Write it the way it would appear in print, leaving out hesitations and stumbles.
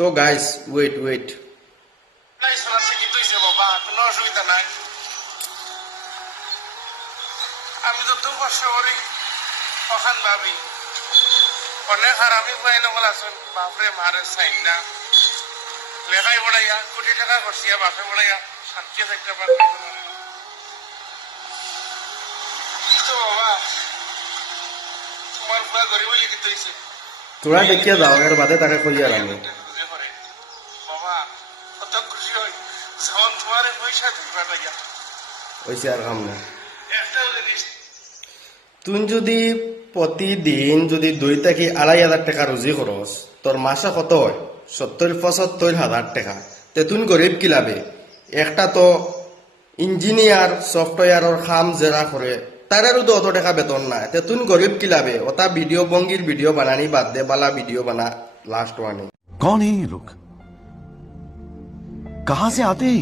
তো guys wait বাবা কোনো অসুবিধা নাই। আমি তো দু বছর করি ওখান ভাবি অনেক হারামি পাই নকল আসুন বাপরে মারে চাই না লেখাই পড়াইয়া কোটি টাকা করছি বাপে পড়াইয়া শান্তি থাকতে পারবে তো বাবা তোমার পুরা গরিব লিখিত হয়েছে। তোরা দেখিয়া যাও এর বাদে তাকে খুঁজিয়া রাখবো। বাবা কত খুশি হয় যখন তোমার পয়সা দিবা লাগিয়া ওইসে আর কাম না। একটা জিনিস তুই যদি প্রতিদিন যদি 2 থেকে 2,500 টাকা রুজি খরচ তোর মাসে কত হয় 70-75,000 টাকা। তে তুই গরিব কি লাভে? একটা তো ইঞ্জিনিয়ার সফটওয়্যারের কাম যারা করে তারারও তো অত টাকা বেতন নাই। তে তুই গরিব কি লাভে? ওটা ভিডিও বঙ্গির ভিডিও বানানি বাদ দে, বালা ভিডিও বানা লাস্ট ওয়ানে। कौन है ये लोग? कहां से आते हैं?